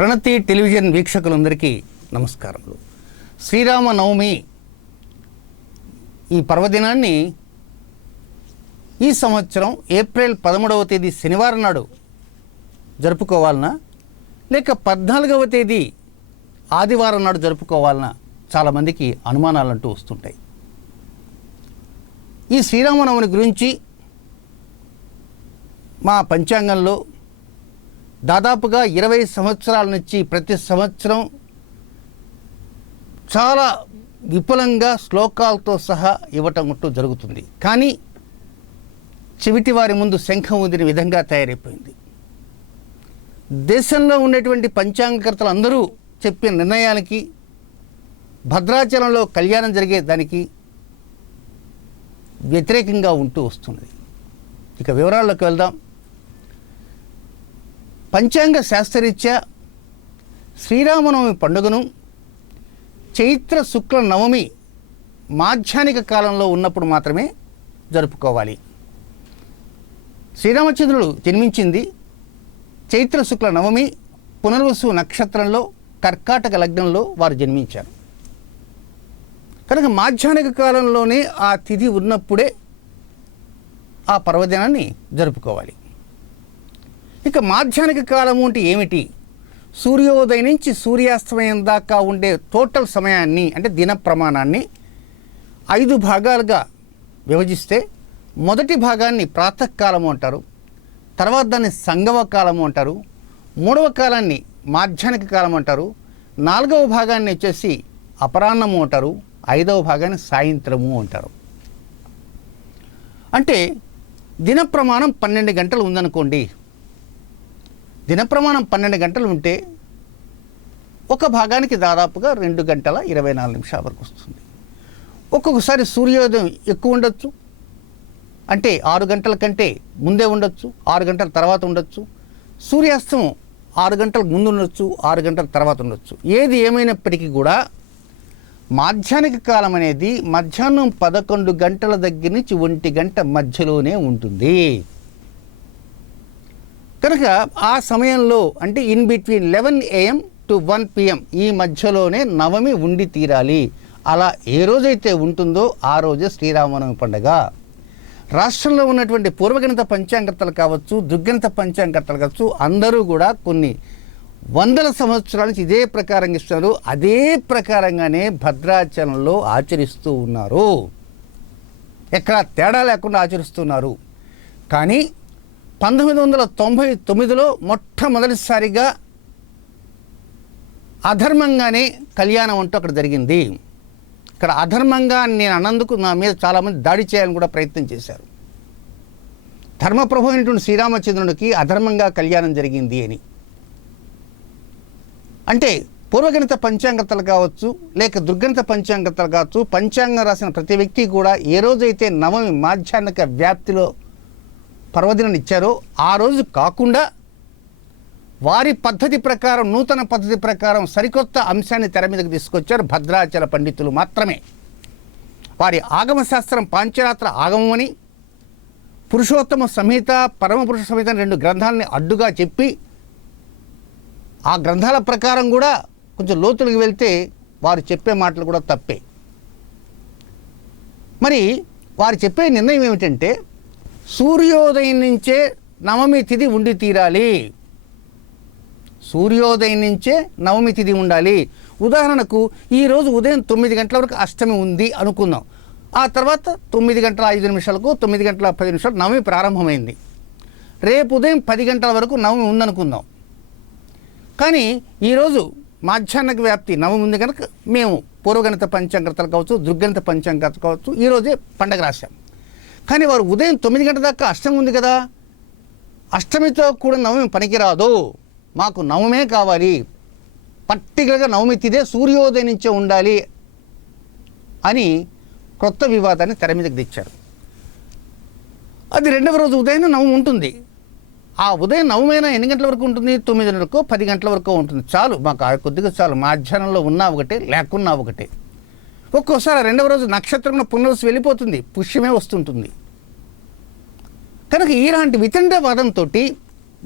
ప్రణతి television వీక్షకులందరికీ నమస్కారములు. శ్రీరామనవమి ఈ పర్వదినాన్ని ఈ సంవత్సరం ఏప్రిల్ పదమూడవ తేదీ శనివారం నాడు జరుపుకోవాలనా? లేక పద్నాలుగవ తేదీ ఆదివారం నాడు జరుపుకోవాలనా? చాలామందికి అనుమానాలు అంటూ వస్తుంటాయి. ఈ శ్రీరామనవమి గురించి మా పంచాంగంలో దాదాపుగా ఇరవై సంవత్సరాల నుంచి ప్రతి సంవత్సరం చాలా విపులంగా శ్లోకాలతో సహా ఇవ్వటం అంటూ జరుగుతుంది. కానీ చెవిటి వారి ముందు శంఖం ఊదిన విధంగా తయారైపోయింది. దేశంలో ఉండేటువంటి పంచాంగకర్తలు అందరూ చెప్పిన నిర్ణయానికి భద్రాచలంలో కళ్యాణం జరిగే దానికి వ్యతిరేకంగా ఉంటూ వస్తున్నది. ఇక వివరాల్లోకి వెళ్దాం. పంచాంగ శాస్త్రరీత్యా శ్రీరామనవమి పండుగను చైత్ర శుక్ల నవమి మాధ్యానిక కాలంలో ఉన్నప్పుడు మాత్రమే జరుపుకోవాలి. శ్రీరామచంద్రుడు జన్మించింది చైత్ర శుక్ల నవమి పునర్వసు నక్షత్రంలో కర్కాటక లగ్నంలో వారు జన్మించారు. కనుక మాధ్యానిక కాలంలోనే ఆ తిథి ఉన్నప్పుడే ఆ పర్వదినాన్ని జరుపుకోవాలి. ఇక మాధ్యాహ్నిక కాలము అంటే ఏమిటి? సూర్యోదయం నుంచి సూర్యాస్తమయం దాకా ఉండే టోటల్ సమయాన్ని అంటే దిన ప్రమాణాన్ని ఐదు భాగాలుగా విభజిస్తే మొదటి భాగాన్ని ప్రాతకాలము అంటారు తర్వాత దాన్ని సంగవ కాలము అంటారు మూడవ కాలాన్ని మాధ్యాహ్నిక కాలం అంటారు నాలుగవ భాగాన్ని వచ్చేసి అపరాహ్నము అంటారు ఐదవ భాగాన్ని సాయంత్రము అంటారు. అంటే దిన ప్రమాణం పన్నెండు గంటలు ఉందనుకోండి దినప్రమాణం పన్నెండు గంటలు ఉంటే ఒక భాగానికి దాదాపుగా రెండు గంటల ఇరవై నాలుగు నిమిషాల వరకు వస్తుంది. ఒక్కొక్కసారి సూర్యోదయం ఎక్కువ ఉండొచ్చు. అంటే ఆరు గంటల కంటే ముందే ఉండొచ్చు ఆరు గంటల తర్వాత ఉండొచ్చు. సూర్యాస్తం ఆరు గంటల ముందు ఉండొచ్చు ఆరు గంటల తర్వాత ఉండొచ్చు. ఏది ఏమైనప్పటికీ కూడా మాధ్యానిక కాలం అనేది మధ్యాహ్నం పదకొండు గంటల దగ్గర నుంచి ఒంటి గంట మధ్యలోనే ఉంటుంది. కనుక ఆ సమయంలో అంటే in between eleven AM to one PM ఈ మధ్యలోనే నవమి ఉండి తీరాలి. అలా ఏ రోజైతే ఉంటుందో ఆ రోజే శ్రీరామనవమి పండుగ. రాష్ట్రంలో ఉన్నటువంటి పూర్వగణిత పంచాంగర్తలు కావచ్చు దుర్గణిత పంచాంగర్తలు కావచ్చు అందరూ కూడా కొన్ని వందల సంవత్సరాల నుంచి ఇదే ప్రకారంగా ఇస్తున్నారు. అదే ప్రకారంగానే భద్రాచలంలో ఆచరిస్తూ ఉన్నారు. ఎక్కడ తేడా లేకుండా ఆచరిస్తున్నారు. కానీ పంతొమ్మిది వందల తొంభై తొమ్మిదిలో మొట్టమొదటిసారిగా అధర్మంగానే కళ్యాణం అంటూ అక్కడ జరిగింది. ఇక్కడ అధర్మంగా అని నేను అన్నందుకు నా మీద చాలామంది దాడి చేయాలని కూడా ప్రయత్నం చేశారు. ధర్మప్రభు అయినటువంటి శ్రీరామచంద్రునికి అధర్మంగా కళ్యాణం జరిగింది అని. అంటే పూర్వగణిత పంచాంగతలు కావచ్చు లేక దుర్గణిత పంచాంగతలు కావచ్చు పంచాంగం రాసిన ప్రతి వ్యక్తి కూడా ఏ రోజైతే నవమి మాధ్యాహ్నిక వ్యాప్తిలో పర్వదినం ఇచ్చారో ఆ రోజు కాకుండా వారి పద్ధతి ప్రకారం నూతన పద్ధతి ప్రకారం సరికొత్త అంశాన్ని తెర మీదకి తీసుకొచ్చారు భద్రాచల పండితులు మాత్రమే. వారి ఆగమశాస్త్రం పాంచరాత్ర ఆగమమని పురుషోత్తమ సంహిత పరమపురుష సంహిత రెండు గ్రంథాలని అడ్డుగా చెప్పి ఆ గ్రంథాల ప్రకారం కూడా కొంచెం లోతులకు వెళ్తే వారు చెప్పే మాటలు కూడా తప్పే. మరి వారు చెప్పే నిర్ణయం ఏమిటంటే సూర్యోదయం నుంచే నవమి తిథి ఉండి తీరాలి. సూర్యోదయం నుంచే నవమి తిథి ఉండాలి. ఉదాహరణకు ఈరోజు ఉదయం తొమ్మిది గంటల వరకు అష్టమి ఉంది అనుకుందాం. ఆ తర్వాత తొమ్మిది గంటల ఐదు నిమిషాలకు తొమ్మిది గంటల పది నిమిషాలు నవమి ప్రారంభమైంది. రేపు ఉదయం పది గంటల వరకు నవమి ఉందనుకుందాం. కానీ ఈరోజు మాధ్యాహ్నిక వ్యాప్తి నవమి ఉంది కనుక మేము పూర్వగణిత పంచాంగతలు కావచ్చు దుర్గణిత పంచాంగత కావచ్చు ఈరోజే పండగ రాశాం. కానీ వారు ఉదయం తొమ్మిది గంటల దాకా అష్టమి ఉంది కదా. అష్టమితో కూడా నవమి పనికిరాదు. మాకు నవమే కావాలి. పర్టికులర్గా నవమి తిదే సూర్యోదయం నుంచే ఉండాలి అని కొత్త వివాదాన్ని తెర మీదకి తెచ్చారు. అది రెండవ రోజు ఉదయం నవమి ఉంటుంది. ఆ ఉదయం నవమైనా ఎన్ని గంటల వరకు ఉంటుంది? తొమ్మిది వరకు పది గంటల వరకు ఉంటుంది. చాలు మాకు ఆ కొద్దిగా చాలు. మాధ్యాహ్నంలో ఉన్నా ఒకటే లేకున్నా ఒకటే. ఒక్కోసారి రెండవ రోజు నక్షత్రం పునర్వసు వెళ్ళిపోతుంది. పుష్యమే వస్తుంటుంది. కనుక ఇలాంటి వితండవాదంతో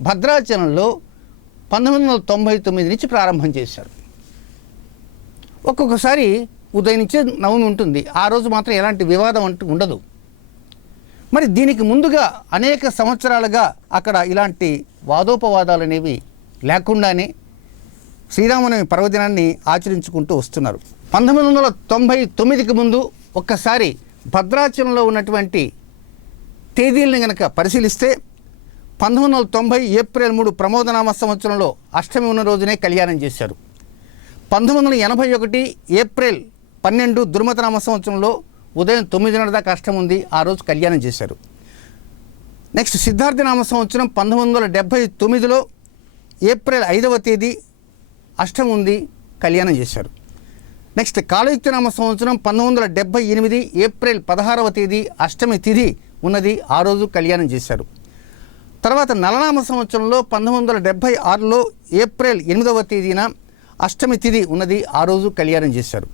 భద్రాచలంలో పంతొమ్మిది వందల తొంభై తొమ్మిది నుంచి ప్రారంభం చేశారు. ఒక్కొక్కసారి ఉదయం నుంచి నవమి ఉంటుంది. ఆ రోజు మాత్రం ఎలాంటి వివాదం అంటూ ఉండదు. మరి దీనికి ముందుగా అనేక సంవత్సరాలుగా అక్కడ ఇలాంటి వాదోపవాదాలు అనేవి లేకుండానే శ్రీరామనవమి పర్వదినాన్ని ఆచరించుకుంటూ వస్తున్నారు. పంతొమ్మిది వందల తొంభై తొమ్మిదికి ముందు ఒక్కసారి భద్రాచలంలో ఉన్నటువంటి తేదీలను గనక పరిశీలిస్తే పంతొమ్మిది వందల తొంభై ఏప్రిల్ మూడు ప్రమోదనామ సంవత్సరంలో అష్టమి ఉన్న రోజునే కళ్యాణం చేశారు. పంతొమ్మిది వందల ఎనభై ఒకటి ఏప్రిల్ పన్నెండు దుర్మతనామ సంవత్సరంలో ఉదయం తొమ్మిదిన్నర దాకా అష్టం ఉంది ఆ రోజు కళ్యాణం చేశారు. నెక్స్ట్ సిద్ధార్థనామ సంవత్సరం పంతొమ్మిది వందల డెబ్భై తొమ్మిదిలో ఏప్రిల్ ఐదవ తేదీ అష్టం ఉంది కళ్యాణం చేశారు. నెక్స్ట్ కాలయుక్తనామ సంవత్సరం పంతొమ్మిది వందల డెబ్భై ఎనిమిది ఏప్రిల్ పదహారవ తేదీ అష్టమి తిథి ఉన్నది ఆ రోజు కళ్యాణం చేశారు. తర్వాత నలనామ సంవత్సరంలో పంతొమ్మిది వందల డెబ్బై ఆరులో ఏప్రిల్ ఎనిమిదవ తేదీన అష్టమి తిథి ఉన్నది ఆ రోజు కళ్యాణం చేశారు.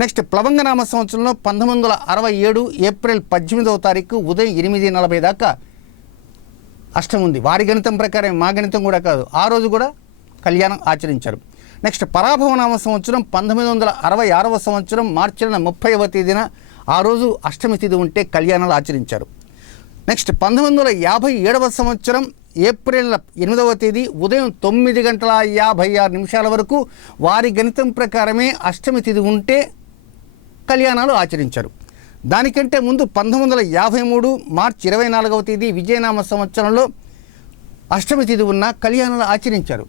నెక్స్ట్ ప్లవంగనామ సంవత్సరంలో పంతొమ్మిది వందల అరవై ఏడు ఏప్రిల్ పద్దెనిమిదవ తారీఖు ఉదయం ఎనిమిది నలభై దాకా అష్టం ఉంది. వారి గణితం ప్రకారం మా గణితం కూడా కాదు ఆ రోజు కూడా కళ్యాణం ఆచరించారు. నెక్స్ట్ పరాభవనామ సంవత్సరం పంతొమ్మిది వందల అరవై ఆరవ సంవత్సరం మార్చి ముప్పైవ తేదీన ఆ రోజు అష్టమి తిథి ఉంటే కళ్యాణాలు ఆచరించారు. నెక్స్ట్ పంతొమ్మిది వందల యాభై ఏడవ సంవత్సరం ఏప్రిల్ ఎనిమిదవ తేదీ ఉదయం తొమ్మిది గంటల యాభై ఆరు నిమిషాల వరకు వారి గణితం ప్రకారమే అష్టమి తిథి ఉంటే కళ్యాణాలు ఆచరించారు. దానికంటే ముందు పంతొమ్మిది వందల యాభై మూడు మార్చి ఇరవై నాలుగవ తేదీ విజయనామ సంవత్సరంలో అష్టమి తిథి ఉన్న కళ్యాణాలు ఆచరించారు.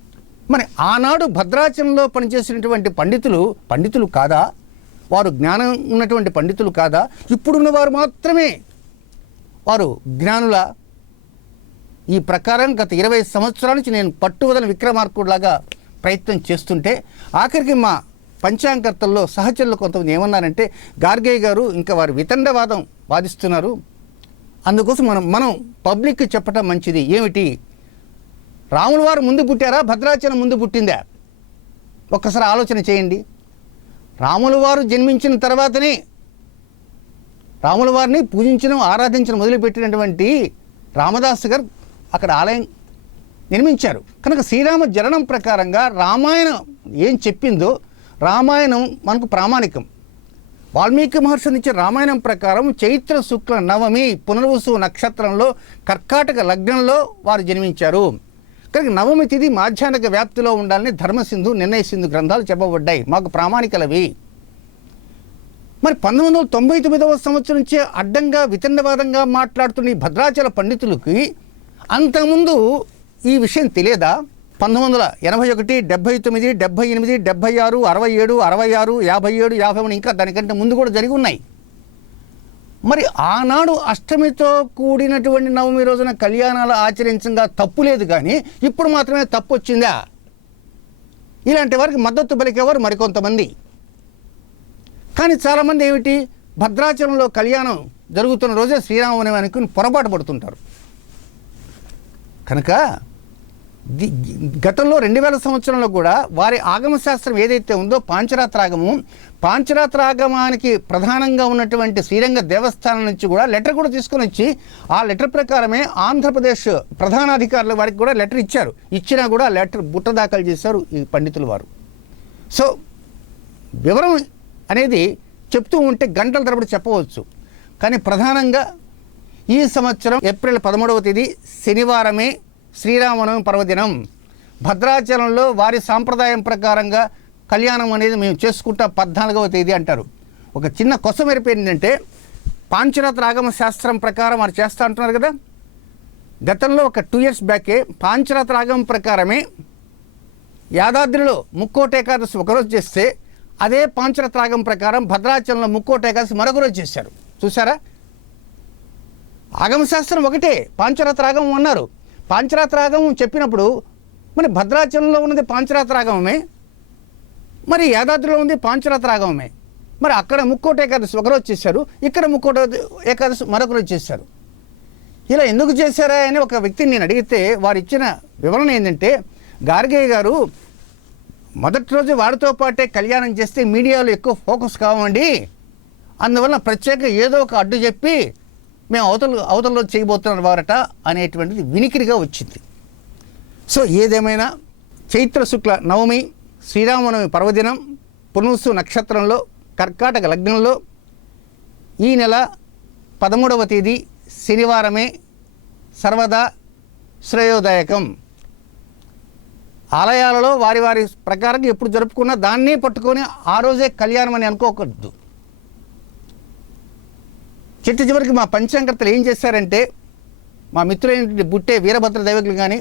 మరి ఆనాడు భద్రాచలంలో పనిచేసినటువంటి పండితులు పండితులు కాదా? వారు జ్ఞానం ఉన్నటువంటి పండితులు కాదా? ఇప్పుడున్న వారు మాత్రమే వారు జ్ఞానుల ఈ ప్రకారం గత ఇరవై సంవత్సరాల నుంచి నేను పట్టువదల విక్రమార్కుడిలాగా ప్రయత్నం చేస్తుంటే ఆఖరికి మా పంచాంగకర్తల్లో సహచరులు కొంతమంది ఏమన్నారంటే గార్గే గారు ఇంకా వారు వితండవాదం వాదిస్తున్నారు. అందుకోసం మనం మనం పబ్లిక్కి చెప్పటం మంచిది. ఏమిటి? రాముల వారు ముందు పుట్టారా? భద్రాచలం ముందు పుట్టిందా? ఒక్కసారి ఆలోచన చేయండి. రాముల వారు జన్మించిన తర్వాతనే రాముల వారిని పూజించడం ఆరాధించడం మొదలుపెట్టినటువంటి రామదాస్ గారు అక్కడ ఆలయం నిర్మించారు. కనుక శ్రీరామ జననం ప్రకారంగా రామాయణం ఏం చెప్పిందో రామాయణం మనకు ప్రామాణికం. వాల్మీకి మహర్షి నుంచి రామాయణం ప్రకారం చైత్ర శుక్ల నవమి పునర్వసు నక్షత్రంలో కర్కాటక లగ్నంలో వారు జన్మించారు. కనుక నవమి తిథి మాధ్యాహ్నిక వ్యాప్తిలో ఉండాలని ధర్మసింధు నిర్ణయసింధు గ్రంథాలు చెప్పబడ్డాయి. మాకు ప్రామాణికలవి. మరి పంతొమ్మిది వందల తొంభై తొమ్మిదవ సంవత్సరం నుంచే అడ్డంగా వితండవాదంగా మాట్లాడుతున్న ఈ భద్రాచల పండితులకి అంతకుముందు ఈ విషయం తెలియదా? పంతొమ్మిది వందల ఎనభై ఒకటి డెబ్బై తొమ్మిది డెబ్బై ఎనిమిది డెబ్బై ఆరు అరవై ఏడు అరవై ఆరు యాభై ఏడు యాభై మూడు ఇంకా దానికంటే ముందు కూడా జరిగి ఉన్నాయి. మరి ఆనాడు అష్టమితో కూడినటువంటి నవమి రోజున కళ్యాణాలు ఆచరించగా తప్పు లేదు కానీ ఇప్పుడు మాత్రమే తప్పు వచ్చిందా? ఇలాంటి వారికి మద్దతు పలికేవారు మరికొంతమంది. కానీ చాలామంది ఏమిటి? భద్రాచలంలో కళ్యాణం జరుగుతున్న రోజే శ్రీరామనవమి అనుకుని పొరపాటు పడుతుంటారు. కనుక గతంలో రెండు వేల సంవత్సరంలో కూడా వారి ఆగమ శాస్త్రం ఏదైతే ఉందో పాంచరాత్రాగము పాంచరాత్రాగమానికి ప్రధానంగా ఉన్నటువంటి శ్రీరంగ దేవస్థానం నుంచి కూడా లెటర్ కూడా తీసుకొని వచ్చి ఆ లెటర్ ప్రకారమే ఆంధ్రప్రదేశ్ ప్రధానాధికారులు వారికి కూడా లెటర్ ఇచ్చారు. ఇచ్చినా కూడా లెటర్ బుట్ట దాఖలు చేశారు ఈ పండితులు వారు. సో వివరం అనేది చెప్తూ ఉంటే గంటల తరబడి చెప్పవచ్చు. కానీ ప్రధానంగా ఈ సంవత్సరం ఏప్రిల్ పదమూడవ తేదీ శనివారమే శ్రీరామనవమి పర్వదినం. భద్రాచలంలో వారి సాంప్రదాయం ప్రకారంగా కళ్యాణం అనేది మేము చేసుకుంటాం పద్నాలుగవ తేదీ అంటారు. ఒక చిన్న కొసం మెరుపు ఏంటంటే పాంచరాత్ర శాస్త్రం ప్రకారం వారు చేస్తూ అంటున్నారు కదా. గతంలో ఒక టూ ఇయర్స్ బ్యాకే పాంచరాత్ర ఆగమం ప్రకారమే యాదాద్రిలో ముక్కోట ఏకాదశి ఒకరోజు చేస్తే అదే పాంచరత్రాగం ప్రకారం భద్రాచలంలో ముక్కోటి ఏకాదశి మరొక రోజు చేశారు. చూసారా ఆగమశాస్త్రం ఒకటే పాంచరత్రాగం అన్నారు. పాంచరాత్రాగం చెప్పినప్పుడు మరి భద్రాచలంలో ఉన్నది పాంచరాత్రాగమే మరి యాదాద్రిలో ఉంది పాంచరాత్రాగమే మరి అక్కడ ముక్కోట ఏకాదశి ఒకరోజు చేశారు ఇక్కడ ముక్కోట ఏకాదశి మరొక రోజు చేశారు. ఇలా ఎందుకు చేశారా అని ఒక వ్యక్తిని నేను అడిగితే వారు ఇచ్చిన వివరణ ఏంటంటే గార్గయ్య గారు మొదటి రోజు వారితో పాటే కళ్యాణం చేస్తే మీడియాలో ఎక్కువ ఫోకస్ కావండి. అందువల్ల ప్రత్యేక ఏదో ఒక అడ్డు చెప్పి మేము అవతల అవతలలో చేయబోతున్న వారట అనేటువంటిది వినికిడిగా వచ్చింది. సో ఏదేమైనా చైత్ర శుక్ల నవమి శ్రీరామనవమి పర్వదినం పునస్సు నక్షత్రంలో కర్కాటక లగ్నంలో ఈ నెల పదమూడవ తేదీ శనివారమే సర్వదా శ్రేయోదాయకం. ఆలయాలలో వారి వారి ప్రకారం ఎప్పుడు జరుపుకున్నా దాన్నే పట్టుకొని ఆ రోజే కళ్యాణం అని అనుకోకూడదు. చిట్టు చివరికి మా పంచాంగర్తలు ఏం చేశారంటే మా మిత్రులైనటువంటి బుట్టే వీరభద్ర దైవకులు కానీ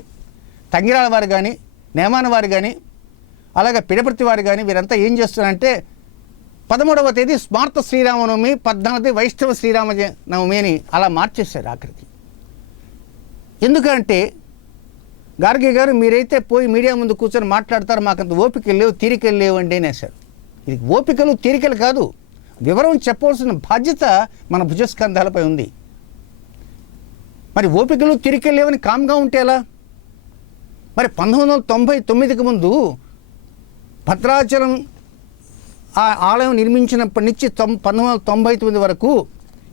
తంగిరాల వారు కానీ నేమాన వారు కానీ అలాగే పిడపర్తి వారు కానీ వీరంతా ఏం చేస్తున్నారంటే పదమూడవ తేదీ స్మార్త శ్రీరామనవమి పద్నాలుగు వైష్ణవ శ్రీరామ నవమి అని అలా మార్చేశారు ఆఖరికి. ఎందుకంటే గార్గే గారు మీరైతే పోయి మీడియా ముందు కూర్చొని మాట్లాడతారు మాకంత ఓపికలు లేవు తీరికలు లేవు అండి అనేసారు ఇది ఓపికలు తీరికలు కాదు. వివరం చెప్పవలసిన బాధ్యత మన భుజస్కంధాలపై ఉంది. మరి ఓపికలు తీరికలు లేవని కామ్గా ఉంటే ఎలా? మరి పంతొమ్మిది వందల తొంభై తొమ్మిదికి ముందు భద్రాచలం ఆ ఆలయం నిర్మించినప్పటి నుంచి తొం పంతొమ్మిది వందల తొంభై తొమ్మిది వరకు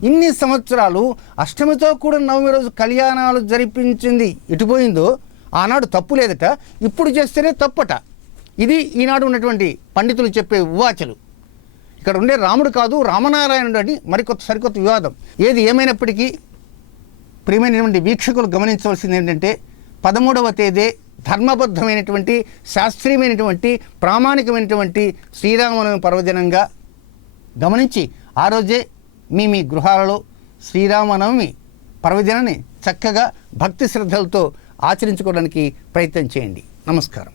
ఇన్ని సంవత్సరాలు అష్టమితో కూడా నవమి రోజు కళ్యాణాలు జరిపించింది. ఎటుపోయిందో ఆనాడు తప్పు లేదట ఇప్పుడు చేస్తేనే తప్పట. ఇది ఈనాడు ఉన్నటువంటి పండితులు చెప్పే ఉవాచలు ఇక్కడ ఉండే రాముడు కాదు రామనారాయణుడు అని మరికొత్త సరికొత్త వివాదం. ఏది ఏమైనప్పటికీ ప్రియమైనటువంటి వీక్షకులు గమనించవలసింది ఏంటంటే పదమూడవ తేదీ ధర్మబద్ధమైనటువంటి శాస్త్రీయమైనటువంటి ప్రామాణికమైనటువంటి శ్రీరామనవమి పర్వదినంగా గమనించి ఆ రోజే మీ మీ గృహాలలో శ్రీరామనవమి పర్వదినాన్ని చక్కగా భక్తి శ్రద్ధలతో ఆచరించుకోవడానికి ప్రయత్నం చేయండి. నమస్కారం.